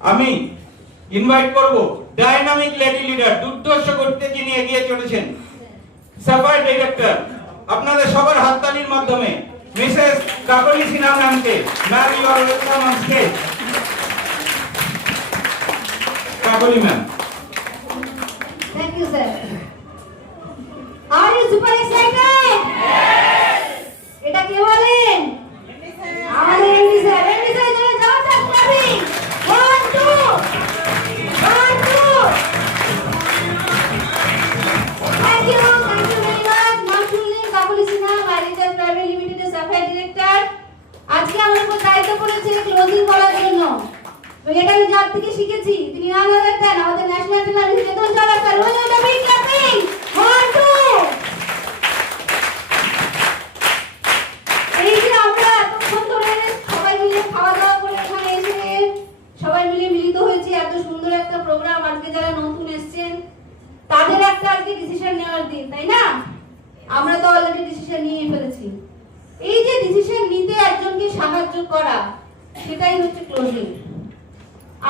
আমি ইনভাইট করব dynamic lady leader, দুর্ধর্ষ করতে যিনি এগিয়ে চলেছেন, সাফাই ডাইরেক্টর, আপনাদের সবার হাততালির মাধ্যমে মিসেস কাকলি সিনহা ম্যামকে। Ma'am, you are welcome on stage. Kakoli ma'am. Thank you, sir. Are you super excited? Yes. এটা কে বলেন? আমাদের এমডি স্যার। এমডি স্যার জন্য জোরদার clapping. 1 2 1 2 Thank you very much. মাসুলিন কাকলি সিনহা, মাইলিটার প্রাইভেট লিমিটেডের সাফাই ডিরেক্টর। আজকে আমার উপর দায়িত্ব পড়েছে ক্লোজিং করার জন্য। তো এটা আমি যার থেকে শিখেছি, তিনি আমাদের দেন আমাদের ন্যাশনাল টেলার চেতন চালা স্যার। ওই ওটা বিগ ক্ল্যাপিং 1 2 এই যে আমরা এতক্ষণ ধরে সবাই মিলে খাওয়া দাওয়া করে এখানে এসে সবাই মিলে মিলিত হয়েছি, এত সুন্দর একটা প্রোগ্রাম। আজকে যারা নতুন এসেছেন তাদের একটা আজকে ডিসিশন নেওয়ার দিন, তাই না? আমরা তো অলরেডি ডিসিশন নিয়ে ফেলেছি। এই যে ডিসিশন নিতে একজনকে সাহায্য করা, সেটাই হচ্ছে ক্লোজিং।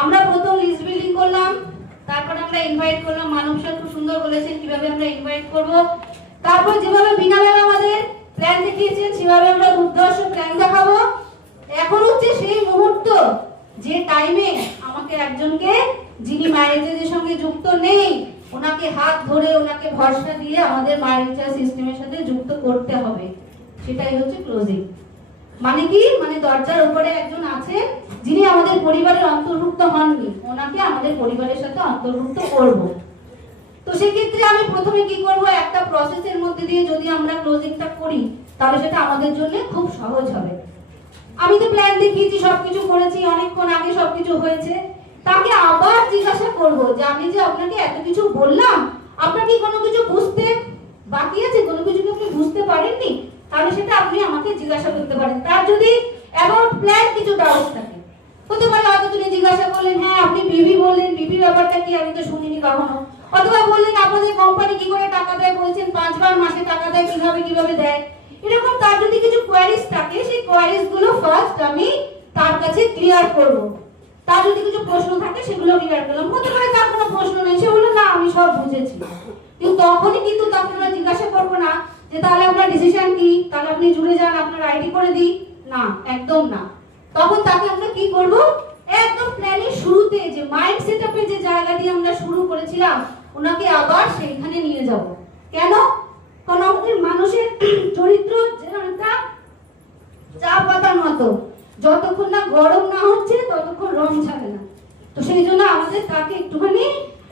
আমরা প্রথম লিস্ট বিল্ডিং করলাম, তারপর আমরা ইনভাইট করলাম। মানব স্যার খুব সুন্দর বলেছেন কিভাবে আমরা ইনভাইট করব। তারপর যেভাবে বিনা ম্যাম আমাদের প্ল্যান দেখিয়েছেন, সেভাবে আমরা দুর্ধর্ষ প্ল্যান দেখাবো। এখন হচ্ছে সেই মুহূর্ত যে টাইমে আমাকে একজনকে, যিনি ম্যারেজের সঙ্গে যুক্ত নেই, ওনাকে হাত ধরে ওনাকে ভরসা দিয়ে আমাদের ম্যারেজ সিস্টেমের সাথে যুক্ত করতে হবে। সেটাই হচ্ছে ক্লোজিং। মানে কি? মানে দরজার উপরে একজন আছে যিনি আমাদের পরিবারের অন্তর্ভুক্ত হননি, ওনাকে আমাদের পরিবারের সাথে অন্তর্ভুক্ত করব। তো সেক্ষেত্রে আমি প্রথমে কি করব, একটা প্রসেসের মধ্যে দিয়ে যদি আমরা ক্লোজিংটা করি তাহলে সেটা আমাদের জন্য খুব সহজ হবে। আমি তো প্ল্যান দেখিয়েছি, সবকিছু করেছি, অনেকক্ষণ আগে সবকিছু হয়েছে। তাকে আবার জিজ্ঞাসা করব যে আমি যে আপনাকে এত কিছু বললাম, আপনার কি কোনো কিছু বুঝতে বাকি আছে, কোনো কিছু কি আপনি বুঝতে পারেননি? তাহলে সেটা আপনি আমাকে জিজ্ঞাসা করতে পারেন। তার যদি অ্যাবাউট প্ল্যান কিছু ডাউট থাকে, হতে পারে হয়তো তিনি জিজ্ঞাসা করলেন, হ্যাঁ আপনি বিবি বললেন, বিবি ব্যাপারটা কি, আমি তো শুনিনি কখনো। অথবা বললেন আপনাদের কোম্পানি কি করে টাকা দেয়, বলছেন 5 বার মাসে টাকা দেয়, কিভাবে দেয়। এরকম তার যদি কিছু কোয়ারিজ থাকে, সেই কোয়ারিজ গুলো ফার্স্ট আমি তার কাছে ক্লিয়ার করব। তার যদি কিছু প্রশ্ন থাকে সেগুলো ক্লিয়ার করলাম। হতে পারে তার কোনো প্রশ্ন নেই, সে বললো না আমি সব বুঝেছি। কিন্তু তখনই কিন্তু তাকে আমরা জিজ্ঞাসা করবো না যে তাহলে আপনার ডিসিশন কি, তাহলে আপনি জুড়ে যান, আপনার আইডি করে দিই, না, একদম না। তখন তাকে আমরা কি করব, একদম প্ল্যানের শুরুতে যে মাইন্ড সেটআপে যে জায়গা দিয়ে আমরা শুরু করেছিলাম, ওনাকে আবার সেইখানে নিয়ে যাব। কেন? কারণ আমাদের মানুষের চরিত্র যেরকম একটা চা পাতার মতো, যতক্ষণ না গরম না হচ্ছে ততক্ষণ রং ছাড়ে না। তো সেই জন্য আমাদের তাকে একটুখানি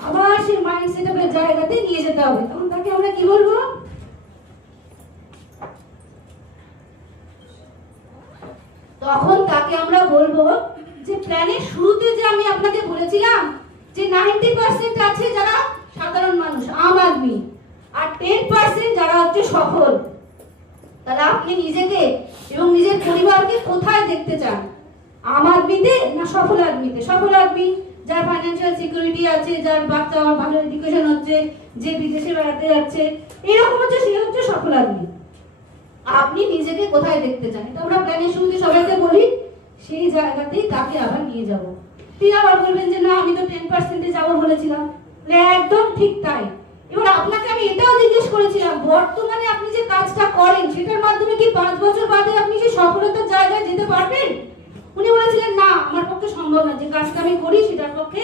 আবার সেই মাইন্ড সেটআপের জায়গাতে নিয়ে যেতে হবে। তখন তাকে আমরা কি বলবো, তখন তাকে আমরা বলবো যে প্ল্যানের শুরুতে যে আমি আপনাকে বলেছিলাম যে 90% আছে যারা সাধারণ মানুষ, আম আদমি, আর 10% যারা হচ্ছে সফল। তাহলে আপনি নিজেকে এবং নিজের পরিবারকে কোথায় দেখতে চান, আম আদমিতে না সফল আদমিতে? সফল আদমি যার ফাইন্যান্সিয়াল সিকিউরিটি আছে, যার বাচ্চা ভালো এডুকেশন হচ্ছে, যে বিদেশে বেড়াতে যাচ্ছে, এরকম হচ্ছে সে হচ্ছে সফল আদমি। আপনি নিজেকে কোথায় দেখতে চান, এটা আমরা প্ল্যানের শুরুতে সবাইকে বলি, সেই জায়গাতেই তাকে আবার নিয়ে যাব। তিনি আবার বলবেন যে না আমি তো 10% যাবো বলেছিলাম, একদম ঠিক তাই। এবার আপনাকে আমি এটাও জিজ্ঞেস করেছিলাম বর্তমানে আপনি যে কাজটা করেন সেটার মাধ্যমে কি 5 বছর বাদে আপনি সেই সফলতার জায়গায় যেতে পারবেন? উনি বলেছিলেন না আমার পক্ষে সম্ভব না, যে কাজটা আমি করি সেটার পক্ষে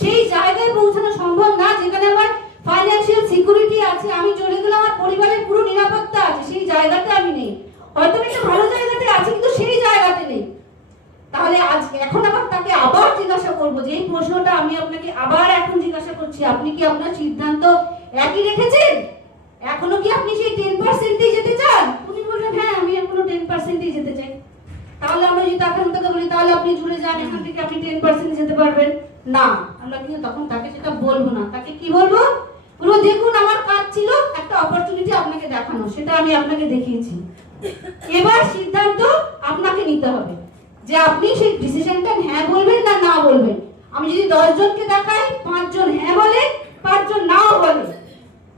সেই জায়গায় পৌঁছানো সম্ভব না যেখানে আমার ফাইন্যান্সিয়াল সিকিউরিটি আছে, আমি চলে গেলে আমার পরিবারের পুরো নিরাপত্তা আছে, সেই জায়গাতে আমি নেই। হয়তো একটা ভালো জায়গাতে আছি কিন্তু সেই জায়গাতে নেই। তাহলে এখন আবার তাকে আবার জিজ্ঞাসা করবো যে এই প্রশ্নটা আমি আপনাকে আবার এখন জিজ্ঞাসা করছি, আপনি কি আপনার সিদ্ধান্ত একই রেখেছেন? এখনো কি আপনি সেই 10%ই যেতে চান? উনি বললেন হ্যাঁ আমি এখনো 10%ই যেতে চাই। তাহলে আমরা যদি তখন তাকে বলি তাহলে আপনি জুড়ে যান, এখান থেকে আপনি 10% যেতে পারবেন না, আমরা কিন্তু তখন তাকে সেটা বলবো না। তাকে কি বলবো, বলবো দেখুন আমার কাজ ছিল একটা অপরচুনিটি আপনাকে দেখানো, সেটা আমি আপনাকে দেখিয়েছি, এবার সিদ্ধান্ত আপনাকে নিতে হবে যে আপনি সেই ডিসিশনটা হ্যাঁ বলবেন না না বলবেন। আমি যদি 10 জনকে দেখাই 5 জন হ্যাঁ বলে 5 জন নাও বলে,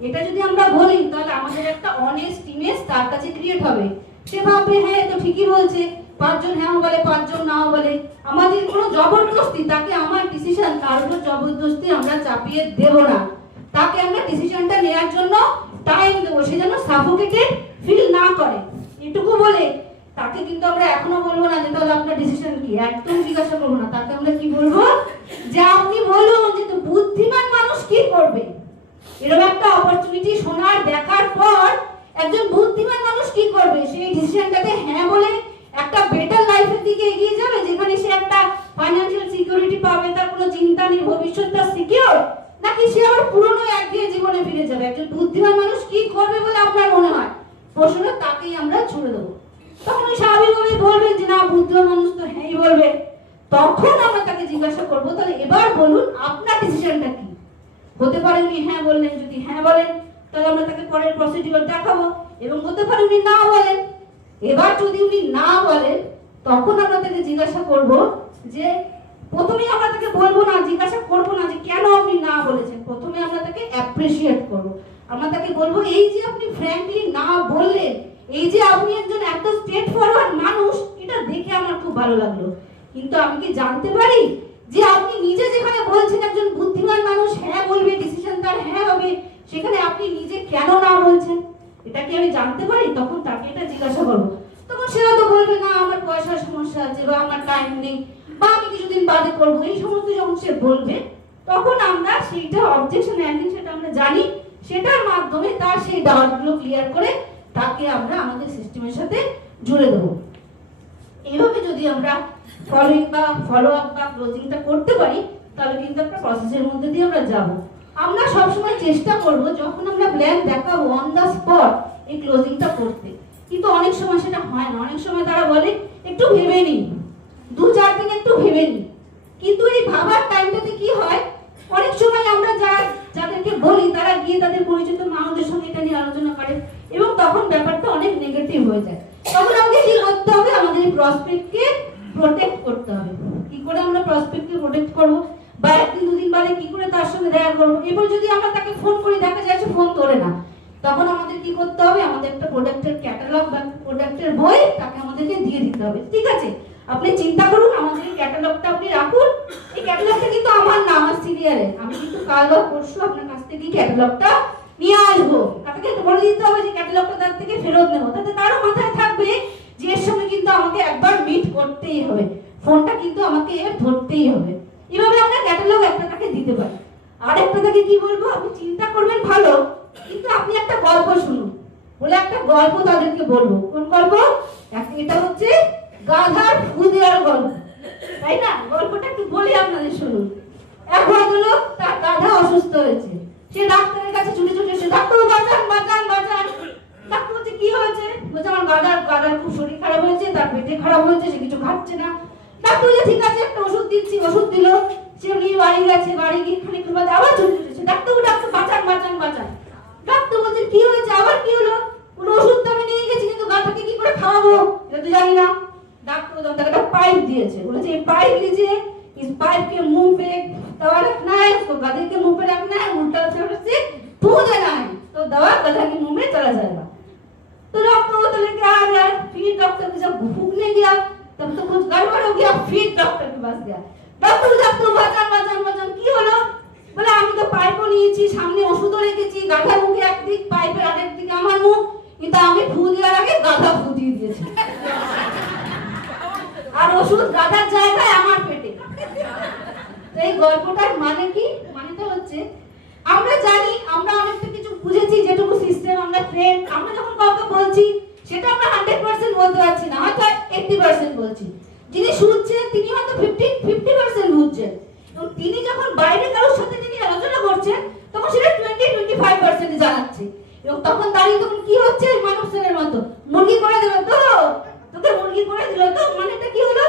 এটা যদি আমরা বলি তাহলে আমাদের একটা অনেস্ট ইমেজ তার কাছে ক্রিয়েট হবে। সে ভাববে হ্যাঁ তো ঠিকই বলছে, 5 জন হ্যাঁ বলে 5 জন নাও বলে। আমাদের কোনো জবরদস্তি তাকে আমার ডিসিশন তার উপর জবরদস্তি আমরা চাপিয়ে দেব না, তাকে আমরা ডিসিশনটা নেওয়ার জন্য টাইম দেবো, সে যেন সাফোকেটেড ফিল না করে। এটুকু বলে তাকে কিন্তু আমরা এখনো বলবো না যে তাহলে আপনার ডিসিশন কি, একদম জিজ্ঞাসা করবো না। তাকে আমরা কি বলবো, যে আপনি বলুন যে বুদ্ধিমান মানুষ কি করবে। এরকম একটা অপরচুনিটি শোনার দেখার পর একজন বুদ্ধিমান মানুষ কি করবে, সেই ডিসিশনটাকে হ্যাঁ বলে একটা বেটার লাইফের দিকে এগিয়ে যাবে, যেখানে সে একটা ফাইন্যান্সিয়াল সিকিউরিটি পাবে, তার কোনো চিন্তা নেই, ভবিষ্যৎটা সিকিউর, নাকি সে আবার পুরনো একঘেয়ে জীবনে ফিরে যাবে। একজন বুদ্ধিমান মানুষ কি করবে বলে আপনার মনে হয়, প্রশ্নটা তাকেই আমরা ছুড়ে দেবো। তখন ওই স্বাভাবিকভাবে বলবেন যে না, বুদ্ধিমান মানুষ তো হ্যাঁই বলবে। তখন আমরা তাকে জিজ্ঞাসা করবো, তাহলে এবার বলুন আপনার ডিসিশনটা কি। হতে পারে উনি হ্যাঁ বললেন, যদি হ্যাঁ বলেন তাহলে আমরা তাকে পরের প্রসিডিউর দেখাবো, এবং হতে পারে উনি না বলেন। এবার যদি উনি না বলেন তখন আমরা তাকে জিজ্ঞাসা করব, যে প্রথমেই আমরা তাকে বলবো না, জিজ্ঞাসা করবো না যে কেন আপনি না বলেছেন, প্রথমে আমরা তাকে অ্যাপ্রিশিয়েট করবো। আমরা তাকে বলবো এই যে আপনি ফ্র্যাঙ্কলি না বললেন, এই যে আপনি একজন এত স্ট্রেট ফরওয়ার্ড মানুষ, এটা দেখে আমার খুব ভালো লাগলো। কিন্তু আমি কি জানতে পারি যে আপনি নিজে যেখানে বলছেন একজন বুদ্ধিমান মানুষ হ্যাঁ বলবে, ডিসিশন তার হ্যাঁ হবে, সেখানে আপনি নিজে কেন না বলছেন, এটা কি আমি জানতে পারি? তখন তাকে এটা জিজ্ঞাসা করবো। তখন সে হয়তো বলবে না আমার পয়সার সমস্যা আছে, বা আমার টাইম নেই, বা আমি কিছুদিন বাদে করবো, এই সমস্ত যখন সে বলবে তখন আমরা সেইটা অবজেকশন হ্যান্ডলিং, সেটা আমরা জানি, সেটার মাধ্যমে তার সেই ডাউটগুলো ক্লিয়ার করে তাকে আমরা আমাদের সিস্টেমের সাথে জুড়ে দেবো। এইভাবে যদি আমরা ফলোইং বা ফলো আপ বা ক্লোজিংটা করতে পারি, তাহলে কিন্তু একটা প্রসেসের মধ্যে দিয়ে আমরা যাব। আমরা সবসময় চেষ্টা করব যখন আমরা প্ল্যান দেখাবো অন দ্য স্পট এই ক্লোজিংটা করতে, কিন্তু অনেক সময় সেটা হয় না। অনেক সময় তারা বলে একটু ভেবে নিই, 2-4 দিন একটু ভেবে নিই। কিন্তু এই ভাবার টাইমটাতে কি হয়, অনেক সময় আমরা যাদেরকে বলি তারা গিয়ে তাদের পরিচিত মানুষদের সঙ্গে এটা নিয়ে আলোচনা করে, এবং তখন ব্যাপারটা অনেক নেগেটিভ হয়ে যায়। তখন আমাদের কি করতে হবে, আমাদের এই প্রসপেক্টকে প্রোটেক্ট করতে হবে। কি করে আমরা প্রসপেক্টকে প্রোটেক্ট করব, বা 1-2 দিন বাদে কি করে তার সঙ্গে দেখা করবো। এরপর যদি আমরা তাকে ফোন করি, দেখা যায় ফোন ধরে না, তখন আমাদের কি করতে হবে, আমাদের একটা প্রোডাক্টের ক্যাটালগ বা প্রোডাক্টের বই তাকে আমাদেরকে দিয়ে দিতে হবে। ঠিক আছে, আপনি চিন্তা করুন, আমাদের এই ক্যাটালগটা আপনি রাখুন। এই ক্যাটালগটা কিন্তু আমার না, আমার সিরিয়ালে, আমি কিন্তু কাল বা পরশু আপনার কাছ থেকে ক্যাটালগটা নিয়ে আসবো। তাকে বলে দিতে হবে যে ক্যাটালগটা তার থেকে ফেরত নেবো, তাতে তারও মাথায় থাকবে যে এর সঙ্গে কিন্তু আমাকে একবার মিট করতেই হবে, ফোনটা কিন্তু আমাকে ধরতেই হবে। এভাবে আমরা ক্যাটালগ একটা তাকে দিতে পারি। আর একটা তাকে কি বলবো, আপনি চিন্তা করবেন ভালো, কিন্তু আপনি একটা গল্প শুনুন বলে একটা গল্প তাদেরকে বলবো। কোন গল্প? এটা হচ্ছে গাধার ফু দেওয়ার গল্প, তাই না? গল্পটা একটু বলি আপনাদের, শুনুন। এক ভদ্রলোক, তার গাধা অসুস্থ হয়েছে, সে ডাক্তারের কাছে ছুটে ছুটে এসে, ডাক্তার বাঁচান বাঁচান বাঁচান। ডাক্তার বলছে কি হয়েছে? বলছে আমার গাধার খুব শরীর খারাপ হয়েছে, তার পেটে খারাপ হয়েছে, সে কিছু খাচ্ছে না। ডাক্তার বলছে ঠিক আছে, একটা ওষুধ দিচ্ছি। ওষুধ দিল, সে নিয়ে বাড়ি গেছে, বাড়ি গিয়ে খানিকক্ষণ বাদে আবার ছুটে এসেছে, ডাক্তার বাঁচান বাঁচান বাঁচান। ডাক্তার বলছে কি হয়েছে, আবার কি হলো? কোনো ওষুধ তো আমি নিয়ে গেছি, কিন্তু গাধাকে কি করে খাওয়াবো এটা তো জানি না। ডাক্তার তাকে একটা পাইপ দিয়েছে, বলেছে এই पाइप लीजिए, इस पाइप के मुंह पे दवा रखना है, इसको गधे के मुंह पे रखना है, उल्टा से फूंक देना है, तो दवा गधा के मुंह में चला जाएगा। तो डॉक्टर वो तो लेके आ गया। फिर डॉक्टर को जब फूंकने गया तब तो कुछ गड़बड़ हो गया, फिर डॉक्टर के पास गया। डॉक्टर বাঁচান বাঁচান বাঁচান, কি হলো? বলে আমি তো পাইপও নিয়েছি, সামনে ওষুধও রেখেছি, গাধার মুখে একদিক, পাইপের আরেক দিকে আমার মুখ, কিন্তু আমি ফু দেওয়ার আগে গাধা ফু দিয়ে দিয়েছে, আর ওষুধ গাধার জায়গায় আমার পেটে। তো এই গল্পটার মানে কি? মানেটা হচ্ছে আমরা জানি, আমরা অনেকটা কিছু বুঝেছি, যেটুকু সিস্টেম আমরা ট্রেন, আমরা যখন কাউকে বলছি সেটা আমরা 100% বলতে পারছি না, হয়তো 80% বলছি। যিনি শুনছেন তিনি হয়তো 50% বুঝছেন, এবং তিনি যখন বাইরে কারোর সাথে তিনি আলোচনা করছেন তখন সেটা 20-25% জানাচ্ছে। এবং তখন দাঁড়িয়ে তখন কি হচ্ছে, মানুষের মতো মুরগি করে দেবে তো, তোকে মুরগি করে দিল তো, মানেটা কি হলো?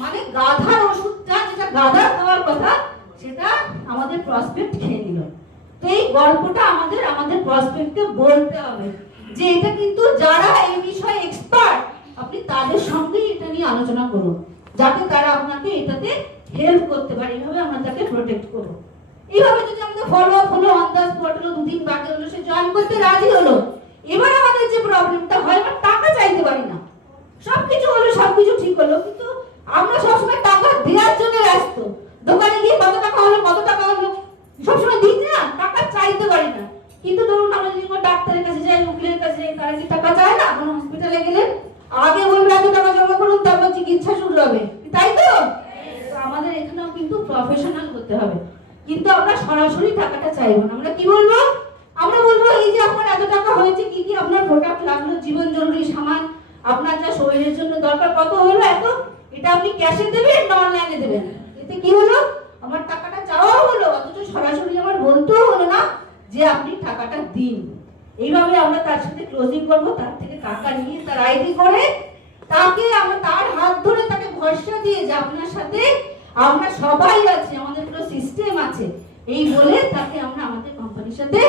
মানে গাধার ওষুধটা যেটা গাধার খাওয়ার কথা সেটা আমাদের প্রসপেক্ট খেয়ে নিল। তো এই গল্পটা আমাদের প্রসপেক্টকে বলতে হবে যে এটা কিন্তু যারা এই বিষয়ে এক্সপার্ট, আপনি তাদের সঙ্গে এটা নিয়ে আলোচনা করুন, যাতে তারা আপনাকে এটাতে হেল্প করতে পারে। এইভাবে আমরা তাকে প্রোটেক্ট করব। এইভাবে যদি আমাদের ফলো অন দ্য স্পট হলো, 2 দিন বাদে হলো, সে জয়েন করতে রাজি হলো, এবার আমাদের যে প্রবলেমটা হয়, আমরা টাকা চাইতে পারি না। সবকিছু হলো, সবকিছু ঠিক হলো, কিন্তু আমরা সবসময় টাকা দেওয়ার জন্য ব্যস্ত। দোকানে গিয়ে কত টাকা হলো সবসময় দিন না, টাকা চাইতে পারি না। কিন্তু ধরুন আমরা যদি কোনো ডাক্তারের কাছে যাই, উকিলের কাছে যাই, তারা কি টাকা চায় না? কোনো হসপিটালে গেলে আগে বলবে এত টাকা জমা করুন, তারপর চিকিৎসা শুরু হবে, তাই তো? তো আমাদের এখানেও কিন্তু প্রফেশনাল হতে হবে। কিন্তু আমরা সরাসরি টাকাটা চাইবো না। আমরা কি বলবো? আমরা বলবো এই যে আপনার এত টাকা হয়েছে, কি কি আপনার প্রোডাক্ট লাগলো, জীবন জরুরি সামান, আপনার যা শরীরের জন্য দরকার, কত হলো এত, এটা আপনি ক্যাশে দেবেন না অনলাইনে দেবেন? এতে কি হলো? আমার টাকাটা চাওয়াও হলো, অথচ সরাসরি আমার বলতেও হলো না যে আপনি টাকাটা দিন। এইভাবে আমরা তার সাথে ক্লোজিং করবো, তার থেকে টাকা নিয়ে তার আইডি করে তাকে আমরা তার হাত ধরে তাকে ভরসা দিয়ে যে আপনার সাথে আমরা সবাই আছি, আমাদের পুরো সিস্টেম আছে, এই বলে তাকে আমরা আমাদের কোম্পানির সাথে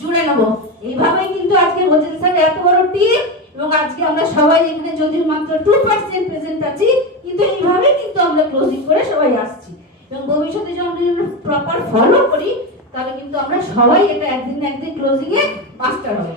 জুড়ে নেব। এইভাবেই কিন্তু আজকে হোসেন স্যার এত বড় টিম, এবং আজকে আমরা সবাই এখানে যদিও মাত্র 2% প্রেজেন্ট আছি, কিন্তু এইভাবে কিন্তু আমরা ক্লোজিং করে সবাই আসছি। এবং ভবিষ্যতে যদি আমরা প্রপার ফলো করি, তাহলে কিন্তু আমরা সবাই এটা একদিন না একদিন ক্লোজিং এ মাস্টার হবে।